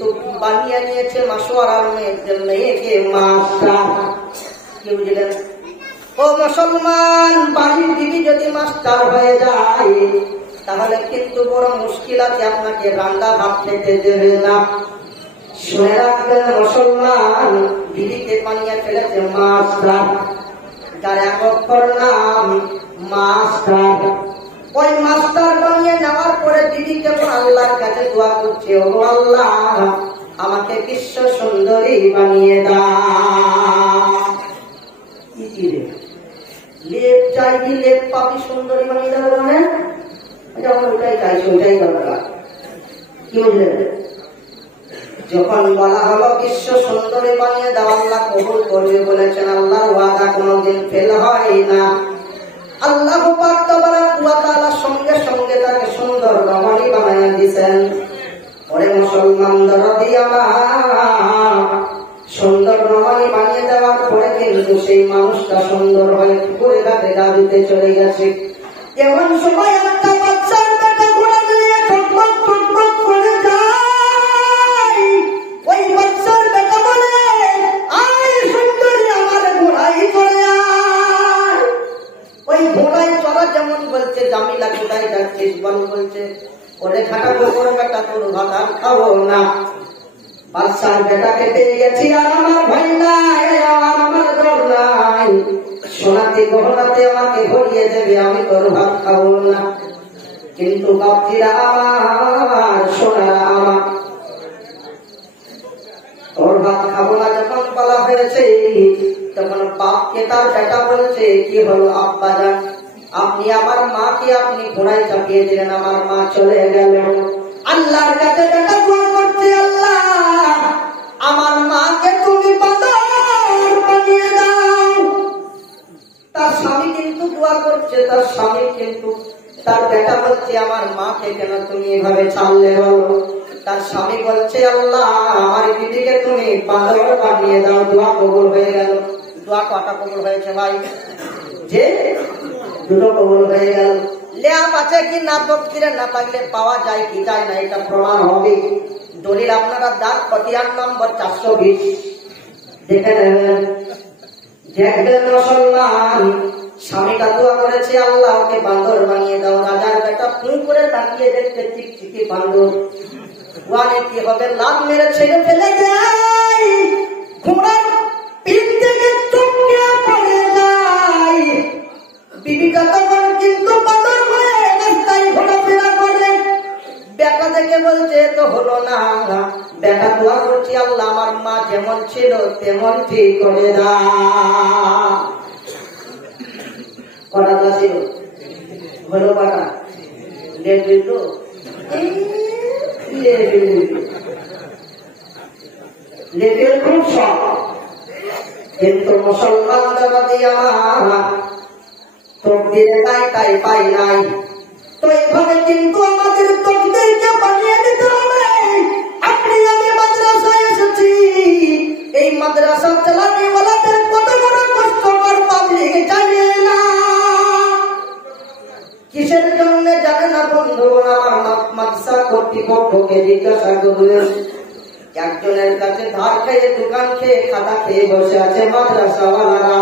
তো বানিয়ে নিয়েছে মাসোয়ারার মেয়েকে মাস্টার। কি বুঝলেন? ও মুসলমান, বাড়ির বিবি যদি মাস্টার হয়ে যায় তাহলে কিন্তু বড় মুশকিল আছে, আপনাকে রান্না ভাত খেতে দেবে না। শুনে রাখবেন মুসলমান, বিবিকে বানিয়ে ফেলেছে মাস্টার, যার এক অক্ষর নাম মাস্টার। ওই মাস্টার বানিয়ে নেওয়ার পরে বিবিকে আল্লাহর কাছে দোয়া করছে, ও আল্লাহ আমাকে বিশ্ব সুন্দরী বানিয়ে দাও। লেপ চাইবি, লেপ পাবি, সুন্দরী বানিয়ে দেবো মানে যখন ওটাই চাইছি ওটাই দরকার। কি বুঝলেন? যখন বলা হলো বিশ্ব সুন্দরী বানিয়ে দাও, আল্লাহ কবুল করবে বলেছেন। আল্লাহর ওয়াদা কোনদিন ফেল হয় না। আল্লাহ পাক তাবারাক ওয়া তাআলা সঙ্গে সঙ্গে তাকে সুন্দর রমণী বানিয়ে দিয়েছেন। ওরে মুসলমান দরদি আমার, সুন্দর রমণী বানিয়ে দেওয়ার পরে কিন্তু সেই মানুষটা সুন্দর হয়ে পুকুরে ঘাটে গা দিতে চলে গেছে। এমন সময় একটা বাচ্চার বেটা ঘোড়া দিয়ে ঠকমক ঠকমক করে যায়। ওই বাচ্চার বেটা বলে, আয় সুন্দরী আমার ঘোড়ায় চলে আয়। ওই ঘোড়ায় চড়া যেমন বলছে, জামিলা কোথায় যাচ্ছিস বল? বলছে, ওরে খাটা গোবর বেটা, তোর ভাত আর খাবো না। বাচ্চার বেটাকে পেয়ে গেছি, আর আমার ভয় নাই, আর আমার ডর নাই। সোনাতে গহনাতে আমাকে ভরিয়ে দেবে, আমি তোর ভাত খাবো না। কিন্তু বাপজিরা আমার, সোনারা আমার, তোর ভাত খাবো না যখন বলা হয়েছে, তখন বাপকে তার বেটা বলছে, কি হলো আব্বাজান, আপনি আমার মাকে আপনি ঘোড়ায় চাপিয়ে দিলেন, আমার মা চলে গেল। আল্লাহর কাছে বেটা দোয়া করছে, আল্লাহ আমার মাকে তুমি বাঁদর বানিয়ে দাও। তার স্বামী কিন্তু দোয়া করছে, তার স্বামী কিন্তু, তার বেটা বলছে, আমার মাকে কেন তুমি এভাবে ছাড়লে বলো? তার স্বামী বলছে, আল্লাহ আমার বিবিকে তুমি বাঁদর বানিয়ে দাও। দোয়া কবুল হয়ে গেল। দোয়া কটা কবুল হয়েছে ভাই? যে দুটো কবুল হয়ে গেল। লেয়া আছে কি না তফসিরে না থাকলে পাওয়া যায় কি যায় না, এটা প্রমাণ হবে। দলিল আপনারা দাগ ৪৫ নম্বর ৪২০ দেখে নেবেন। দেখবেন মুসলমান, স্বামীটা দোয়া করেছে, আল্লাহ ওকে বান্দর বানিয়ে দাও। রাজার বেটা ফুঁ করে তাকিয়ে দেখতে চিকচিকি বান্দর। ওয়ানে কি হবে, লাভ মেরে ছেড়ে ফেলে যায়, ঘোড়ার পিঠ থেকে চমকে পড়ে যায়। বিবিকা তখন কিন্তু বান্দর হয়ে রাস্তায় ঘোরাফেরা করে। বেটা দেখে বলছে, তো হলো না। বেটা দোয়া করছে, আল্লাহ আমার মা যেমন ছিল তেমন ঠিক করে দাও। কটা দোয়া ছিল? হলো কটা? লেবিল তো লেবিল খুব সব। কিন্তু মুসলমান দাবাদি আমার তকদিরে নাই তাই পাই নাই। তো এভাবে কিন্তু আমাদের তকদিরকে বানিয়ে দিতে হবে। আপনি আমি মাদ্রাসায় এসেছি, এই মাদ্রাসা চালানিওয়ালাদের কত বড় কষ্টকর পাবলিক জানে না। কিসের জন্য জানে না বন্ধুগণ? আমার মাদ্রাসা কর্তৃপক্ষকে জিজ্ঞাসা করলেন। একজনের কাছে ধার খেয়ে, দোকান খেয়ে, খাতা খেয়ে বসে আছে মাদ্রাসাওয়ালারা।